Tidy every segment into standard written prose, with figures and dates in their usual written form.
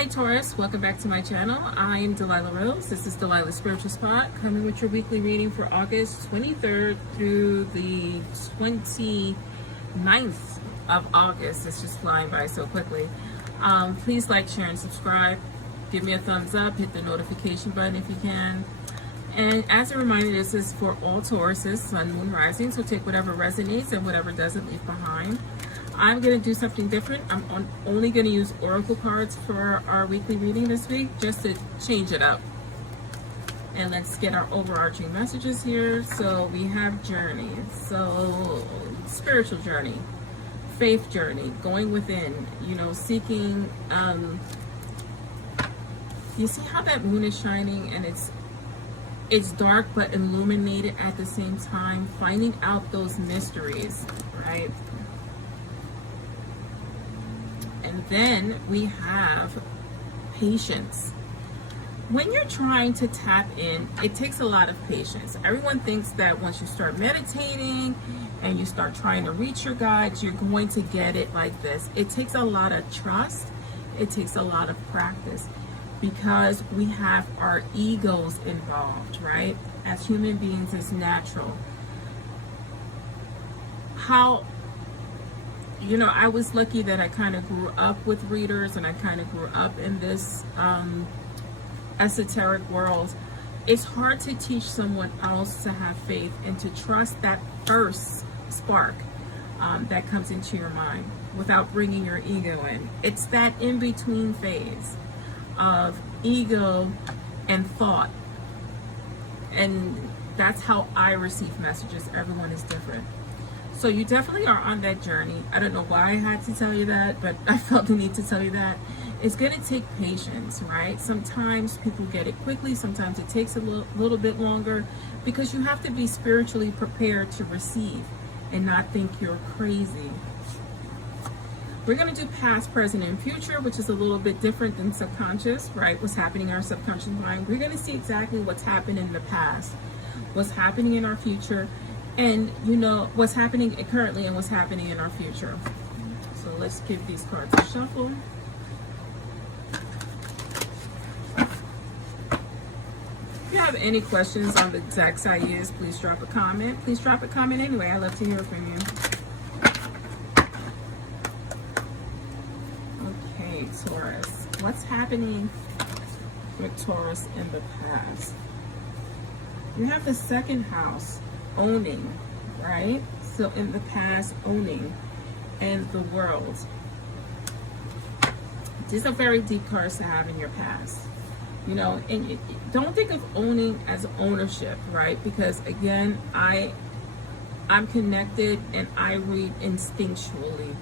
Hi Taurus, welcome back to my channel. I am Delilah Rose. This is Delilah's Spiritual Spot, coming with your weekly reading for August 23rd through the 29th of August. It's just flying by so quickly. Please like, share, and subscribe. Give me a thumbs up. Hit the notification button if you can. And as a reminder, this is for all Tauruses, Sun, Moon, Rising. So take whatever resonates and whatever doesn't, leave behind. I'm going to do something different. I'm only going to use oracle cards for our weekly reading this week, just to change it up. And let's get our overarching messages here. So we have journey. So spiritual journey, faith journey, going within, seeking. You see how that moon is shining and it's dark but illuminated at the same time, finding out those mysteries, right? And then we have patience. When you're trying to tap in, it takes a lot of patience. Everyone thinks that once you start meditating and you start trying to reach your guides, you're going to get it like this. It takes a lot of trust. It takes a lot of practice because we have our egos involved, right? As human beings, it's natural. I was lucky that I kind of grew up with readers and I kind of grew up in this esoteric world. It's hard to teach someone else to have faith and to trust that first spark that comes into your mind without bringing your ego in. It's that in-between phase of ego and thought. And that's how I receive messages. Everyone is different. So you definitely are on that journey. I don't know why I had to tell you that, but I felt the need to tell you that. It's going to take patience, right? Sometimes people get it quickly. Sometimes it takes a little bit longer because you have to be spiritually prepared to receive and not think you're crazy. We're going to do past, present, and future, which is a little bit different than subconscious, right? What's happening in our subconscious mind. We're going to see exactly what's happened in the past, what's happening in our future, and what's happening currently and what's happening in our future. So let's give these cards a shuffle. If you have any questions on the exact ideas, please drop a comment. Please drop a comment anyway. I love to hear from you. Okay, Taurus. What's happening with Taurus in the past? You have the second house. Owning, right? So in the past, owning and the world. These are very deep cards to have in your past. And don't think of owning as ownership, right? Because again, I'm connected and I read instinctually.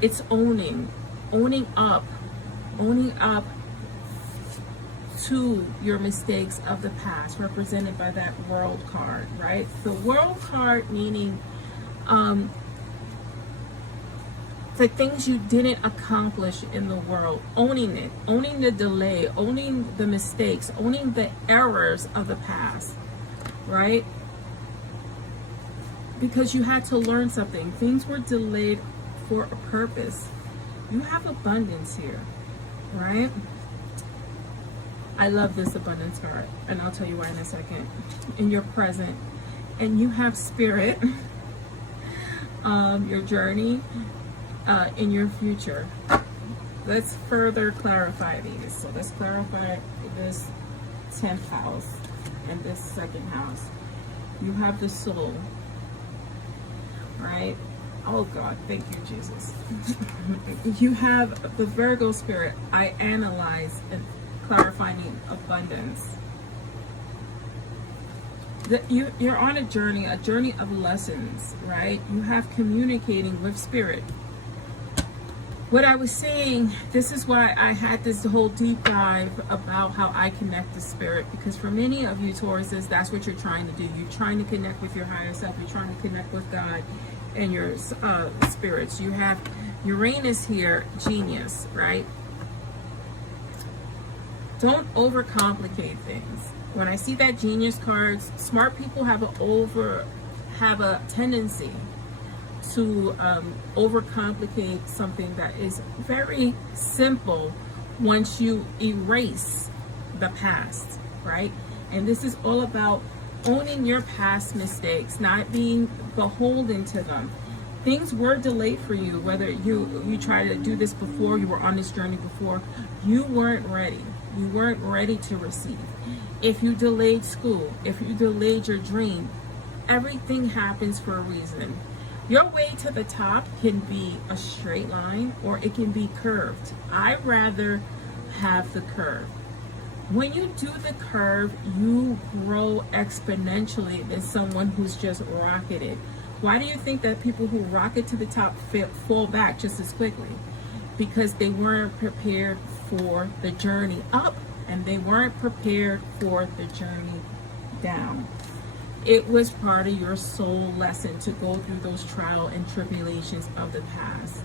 It's owning up to your mistakes of the past, represented by that world card, right? The world card meaning the things you didn't accomplish in the world, owning it, owning the delay, owning the mistakes, owning the errors of the past, right? Because you had to learn something. Things were delayed for a purpose. You have abundance here, right? I love this abundance card, and I'll tell you why in a second. In your present, and you have spirit, your journey, in your future. Let's further clarify these. So let's clarify this 10th house and this second house. You have the soul, right? Oh God, thank you, Jesus. You have the Virgo spirit. I analyze and clarifying abundance. You're on a journey of lessons, right? You have communicating with spirit. What I was saying, this is why I had this whole deep dive about how I connect to spirit, because for many of you Tauruses, that's what you're trying to do. You're trying to connect with your higher self. You're trying to connect with God and your spirits. You have Uranus here, genius, right? Don't overcomplicate things. When I see that genius cards, smart people have a tendency to overcomplicate something that is very simple once you erase the past, right? And this is all about owning your past mistakes, not being beholden to them. Things were delayed for you, whether you tried to do this before, you were on this journey before, you weren't ready. You weren't ready to receive. If you delayed school, if you delayed your dream, everything happens for a reason. Your way to the top can be a straight line or it can be curved. I'd rather have the curve. When you do the curve, you grow exponentially than someone who's just rocketed. Why do you think that people who rocket to the top fall back just as quickly? Because they weren't prepared for the journey up and they weren't prepared for the journey down. It was part of your soul lesson to go through those trial and tribulations of the past.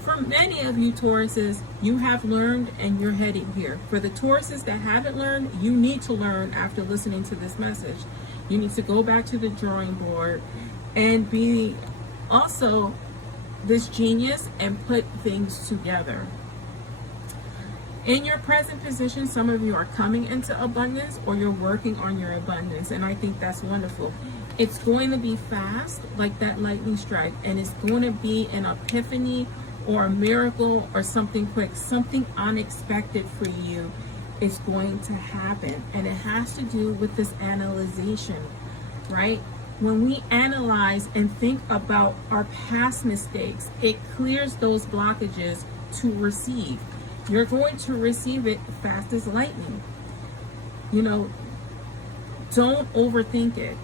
For many of you Tauruses, you have learned and you're heading here. For the Tauruses that haven't learned, you need to learn after listening to this message. You need to go back to the drawing board and be also this genius and put things together. In your present position, some of you are coming into abundance or you're working on your abundance, and I think that's wonderful. It's going to be fast, like that lightning strike, and it's going to be an epiphany or a miracle or something quick, something unexpected for you is going to happen. And it has to do with this analyzation, right? When we analyze and think about our past mistakes, it clears those blockages to receive. You're going to receive it fast as lightning. You know, don't overthink it.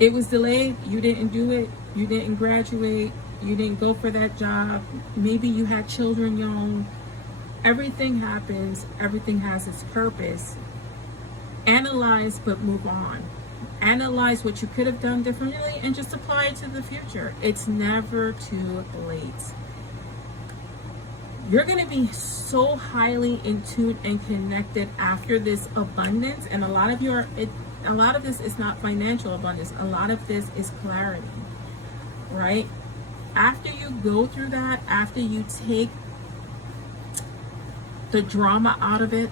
It was delayed, you didn't do it, you didn't graduate, you didn't go for that job, maybe you had children young. Everything happens, everything has its purpose. Analyze but move on. Analyze what you could have done differently and just apply it to the future. It's never too late. You're going to be so highly in tune and connected after this abundance, and a lot of this is not financial abundance. A lot of this is clarity, right? After you go through that, after you take the drama out of it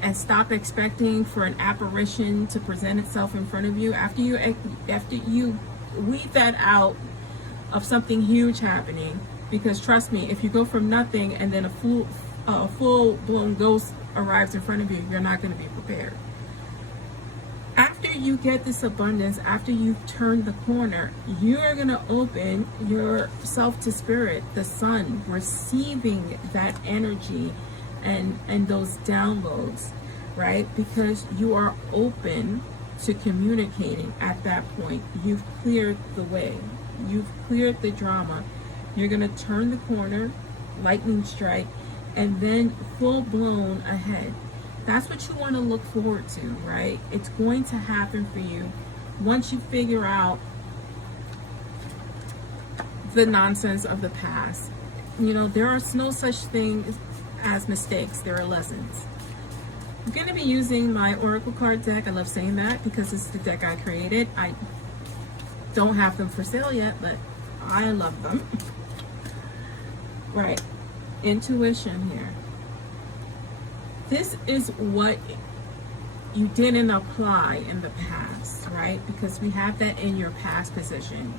and stop expecting for an apparition to present itself in front of you, after you weed that out of something huge happening, because trust me, if you go from nothing and then a full-blown ghost arrives in front of you, you're not going to be prepared. After you get this abundance, after you've turned the corner, you are going to open yourself to spirit, the sun, receiving that energy and those downloads, right? Because you are open to communicating at that point. You've cleared the way. You've cleared the drama. You're going to turn the corner, lightning strike, and then full blown ahead. That's what you want to look forward to, right? It's going to happen for you once you figure out the nonsense of the past. You know, there are no such thing as mistakes. There are lessons. I'm going to be using my Oracle card deck. I love saying that because it's the deck I created. I don't have them for sale yet, but I love them. Right. Intuition here. This is what you didn't apply in the past, right? Because we have that in your past position.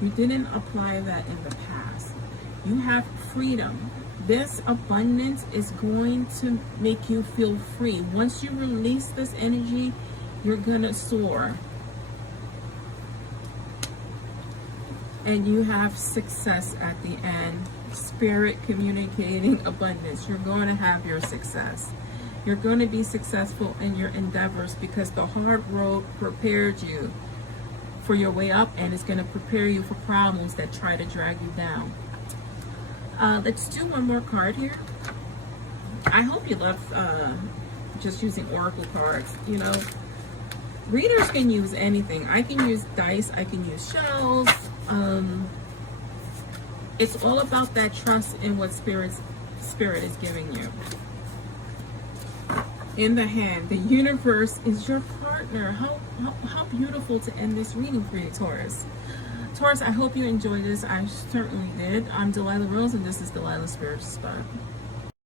You didn't apply that in the past. You have freedom. This abundance is going to make you feel free. Once you release this energy, you're gonna soar. And you have success at the end. Spirit communicating abundance. You're going to have your success. You're going to be successful in your endeavors because the hard road prepared you for your way up, and it's going to prepare you for problems that try to drag you down. Let's do one more card here. I hope you love just using Oracle cards. You know, readers can use anything. I can use dice. I can use shells. It's all about that trust in what Spirit is giving you. In the hand, the universe is your partner. How beautiful to end this reading for you, Taurus. Taurus, I hope you enjoyed this. I certainly did. I'm Delilah Rose, and this is Delilah's Spiritual Spot.